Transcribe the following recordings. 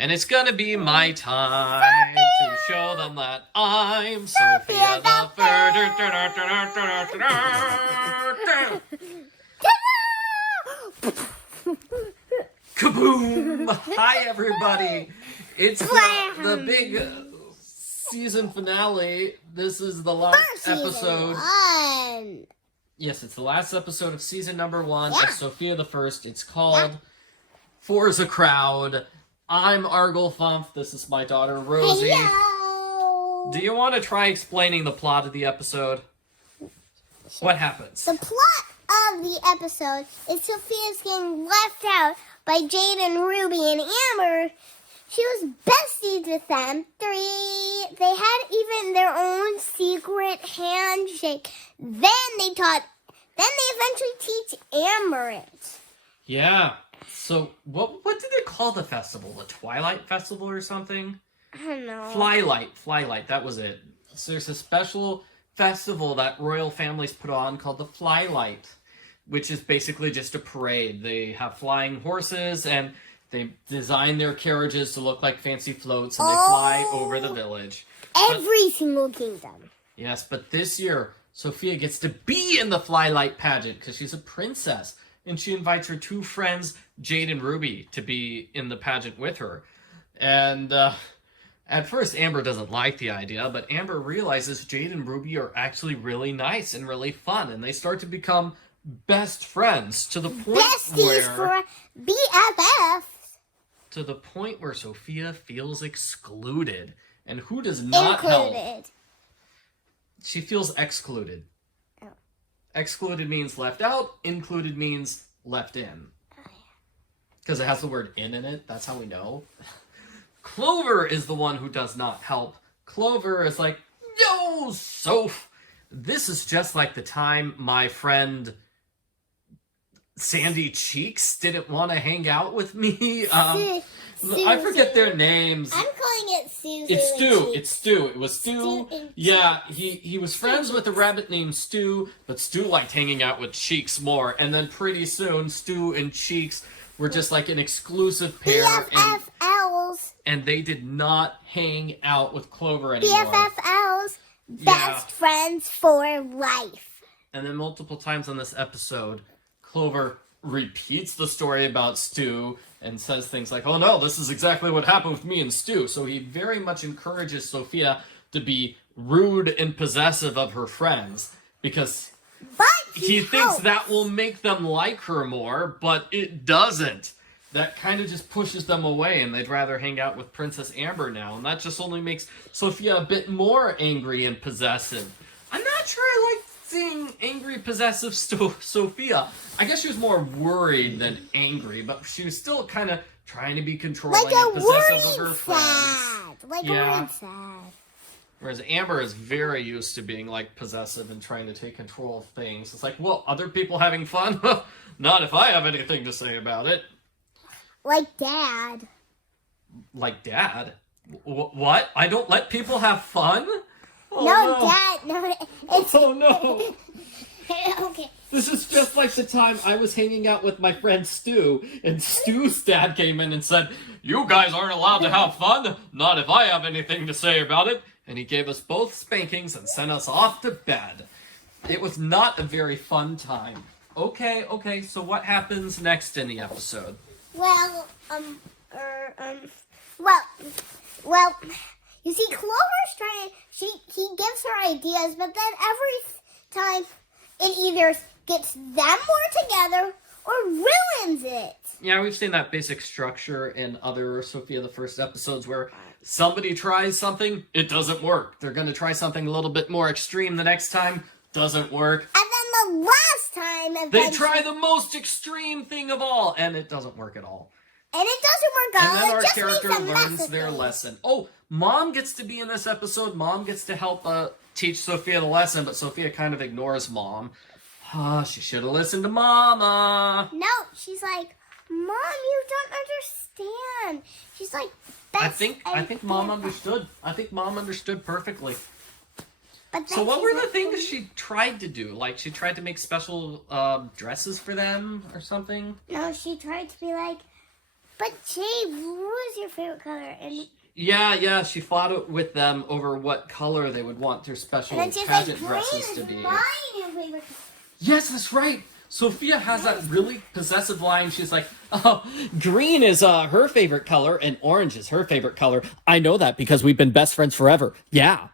And it's gonna be my time to show them that I'm Sophia the Third. Kaboom! Hi, everybody. It's the big season finale. This is the last episode. Yes, it's the last episode of season number 1 of Sophia the First. It's called Four's a Crowd. I'm Argolfump. This is my daughter, Rosie. Hello. Do you want to try explaining the plot of the episode? Sure. What happens? The plot of the episode is Sophia's getting left out by Jade and Ruby and Amber. She was besties with them. They had even their own secret handshake. Then they eventually teach Amber it. Yeah. So, what did they call the festival? The Twilight Festival or something? I don't know. Flylight, that was it. So there's a special festival that royal families put on called the Flylight, which is basically just a parade. They have flying horses, and they design their carriages to look like fancy floats, and they fly over the village. Every single kingdom. Yes, but this year, Sophia gets to be in the Flylight pageant because she's a princess. And she invites her 2 friends, Jade and Ruby, to be in the pageant with her. And at first, Amber doesn't like the idea, but Amber realizes Jade and Ruby are actually really nice and really fun. And they start to become best friends to the point for BFFs. To the point where Sophia feels excluded. And who does not help? She feels excluded. Excluded means left out. Included means left in. Because it has the word in it. That's how we know. Clover is the one who does not help. Clover is like, no, Soph. This is just like the time my friend Sandy Cheeks didn't want to hang out with me. I forget their names. I'm calling it Susan. It's Stu. It was Stu. Yeah, he was friends with a rabbit named Stu, but Stu liked hanging out with Cheeks more. And then pretty soon, Stu and Cheeks were just like an exclusive pair. BFFLs. And they did not hang out with Clover anymore. BFFLs. Best friends for life. And then multiple times on this episode, Clover repeats the story about Stu and says things like, oh no, this is exactly what happened with me and Stu. So he very much encourages Sophia to be rude and possessive of her friends because he thinks that will make them like her more, but it doesn't. That kind of just pushes them away, and they'd rather hang out with Princess Amber now, and that just only makes Sophia a bit more angry and possessive. I'm not sure I like seeing angry, possessive Sophia. I guess she was more worried than angry, but she was still kind of trying to be controlling and possessive of her friends. Like a worried sad. Whereas Amber is very used to being like possessive and trying to take control of things. It's like, well, other people having fun? Not if I have anything to say about it. Like Dad. Like Dad? What? I don't let people have fun? Oh, no, Dad. No, it's... Oh, no. Okay. This is just like the time I was hanging out with my friend Stu, and Stu's dad came in and said, you guys aren't allowed to have fun, not if I have anything to say about it, and he gave us both spankings and sent us off to bed. It was not a very fun time. Okay, so what happens next in the episode? Well, you see, Clover's trying, he gives her ideas, but then every time it either gets them more together or ruins it. Yeah, we've seen that basic structure in other Sophia the First episodes where somebody tries something, it doesn't work. They're going to try something a little bit more extreme the next time, doesn't work. And then the last time, they try the most extreme thing of all, and it doesn't work at all. And it doesn't work out. And then our just character learns their lesson. Oh, Mom gets to be in this episode. Mom gets to help teach Sophia the lesson, but Sophia kind of ignores Mom. She should have listened to Mama. No, she's like, Mom, you don't understand. She's like, I think Mom understood. I think Mom understood perfectly. So what were the things she tried to do? Like, she tried to make special dresses for them or something? No, she tried to be like, But Jade, what was your favorite color? And Yeah, she fought it with them over what color they would want their special then she's pageant like, dresses green to is be. my new favorite color. Yes, that's right. Sophia has that really possessive line. She's like, "Oh, green is her favorite color, and orange is her favorite color. I know that because we've been best friends forever. Yeah."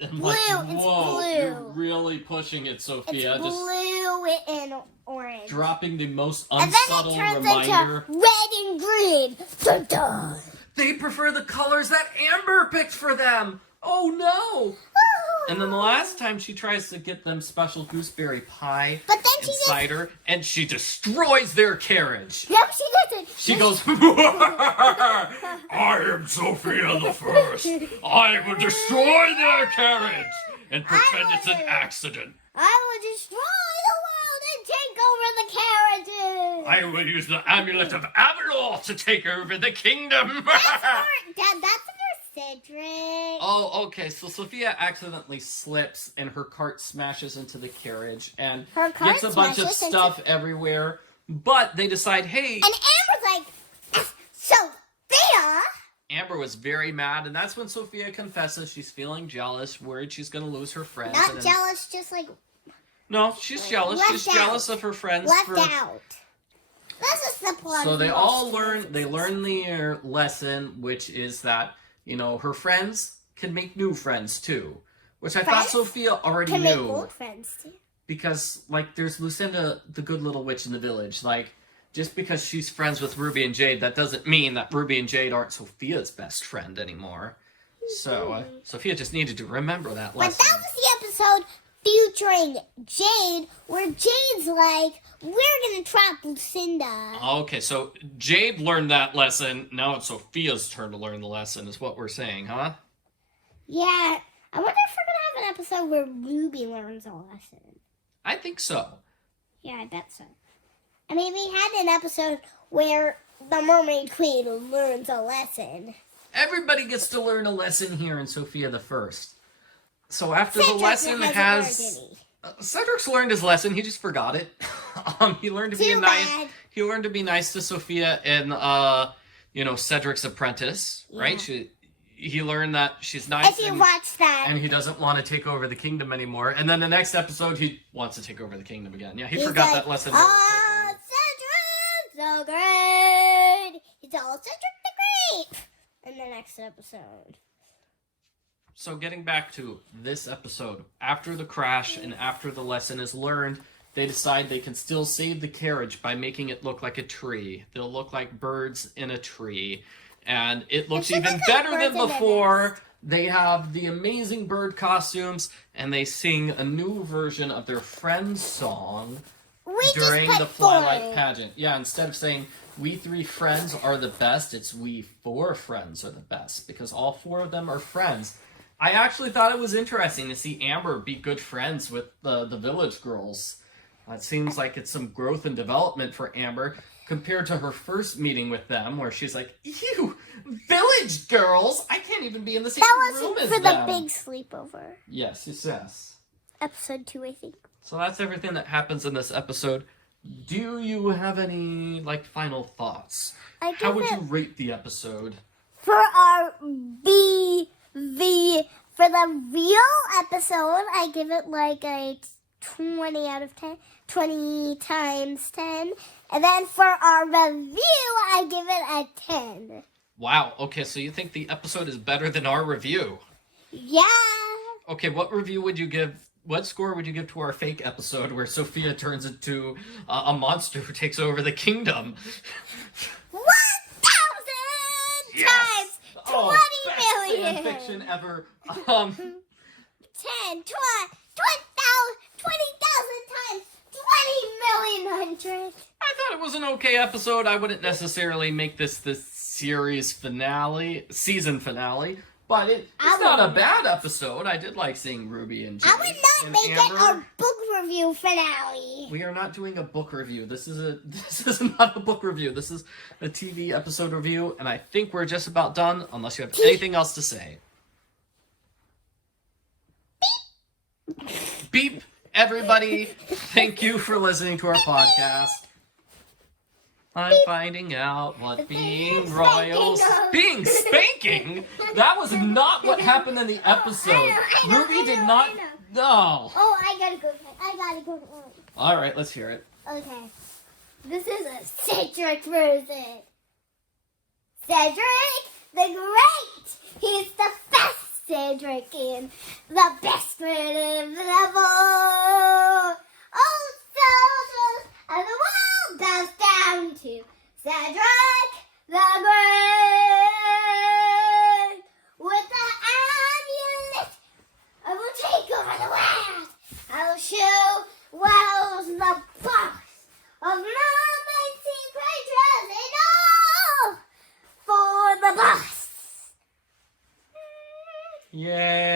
I'm Blue, it's whoa, blue. you're really pushing it, It's Sophia. Just blue and orange. dropping the most And then it unsubtle turns reminder. into red and green. Dun, dun. They prefer the colors that Amber picked for them. Oh no! And then the last time she tries to get them special gooseberry pie But then and she just... cider, and she destroys their carriage. No, she doesn't. She goes, I am Sophia the First. I will destroy their carriage and pretend it's an accident. I will destroy the world and take over the carriages. I will use the amulet of Avalor to take over the kingdom. Dad, that's for Cedric. Oh, okay. So Sophia accidentally slips and her cart smashes into the carriage and Her cart gets a bunch of smashes into- stuff everywhere. But they decide, hey, And Amber's like, Sophia? Amber was very mad, and that's when Sophia confesses she's feeling jealous, worried she's going to lose her friends. Not and then- jealous, just like No, she's jealous. Left She's out. jealous of her friends. left for... out. That's just the plot. So of they most all of learn. these. They learn the lesson, which is that her friends can make new friends too, which I thought Friends? Sophia already Can make knew. old friends too. Because, like, there's Lucinda, the good little witch in the village. Like, just because she's friends with Ruby and Jade, that doesn't mean that Ruby and Jade aren't Sophia's best friend anymore. So, Sophia just needed to remember that But lesson. that was the episode featuring Jade, where Jade's like, we're gonna trap Lucinda. Okay, so Jade learned that lesson. Now it's Sophia's turn to learn the lesson, is what we're saying, huh? Yeah, I wonder if we're gonna have an episode where Ruby learns a lesson. I think so. Yeah, I bet so. I mean, we had an episode where the Mermaid Queen learns a lesson. Everybody gets to learn a lesson here in Sophia the First. So after Cedric the lesson hasn't has... learned any. Cedric's learned his lesson. He just forgot it. He learned to be Too nice. bad. He learned to be nice to Sophia and Cedric's apprentice, right? He learned that she's nice. If you watch that, And he doesn't want to take over the kingdom anymore. And then the next episode, he wants to take over the kingdom again. Yeah, he he's forgot like, that lesson. oh, Cedric, so great. He's all Cedric the Great in the next episode. So getting back to this episode, after the crash and after the lesson is learned, they decide they can still save the carriage by making it look like a tree. They'll look like birds in a tree. And it looks should even look like better birds than in a before. They have the amazing bird costumes, and they sing a new version of their Friends song We during just the put Twilight four. pageant. Yeah, instead of saying, we three friends are the best, it's we four friends are the best, because all four of them are friends. I actually thought it was interesting to see Amber be good friends with the village girls. It seems like it's some growth and development for Amber compared to her first meeting with them, where she's like, "You village girls, I can't even be in the same That room was as for them." the big sleepover. Yes. Episode 2, I think. So that's everything that happens in this episode. Do you have any final thoughts? I How give would it- you rate the episode? For our for the real episode, I give it like a 20 out of 10. 20 times 10. And then for our review, I give it a 10. Wow. Okay, so you think the episode is better than our review? Yeah. Okay, what review would you give? What score would you give to our fake episode where Sophia turns into a monster who takes over the kingdom? 1,000 times 20 best million. fan fiction ever. 10, 20,000 times 20 million hundred. I thought it was an okay episode. I wouldn't necessarily make this the series finale, season finale, but it's not a bad episode. I did like seeing Ruby and Jade I would not and make Amber. it our book review finale. We are not doing a book review. This is not a book review. This is a TV episode review, and I think we're just about done, unless you have anything else to say. Beep, everybody. Thank you for listening to our podcast. I'm finding out what being royals... Being spanking? That was not what happened in the episode. I know, Ruby did not... No. Oh, I gotta go. All right, let's hear it. Okay. This is a Cedric version. Cedric the Great! He's the best Cedric in the best friend ever! Oh, soldiers, and the world bows down to Cedric the Great! With the amulet, I will take over the world! I will show Wells the boss of my secret treasure for the boss. Yay.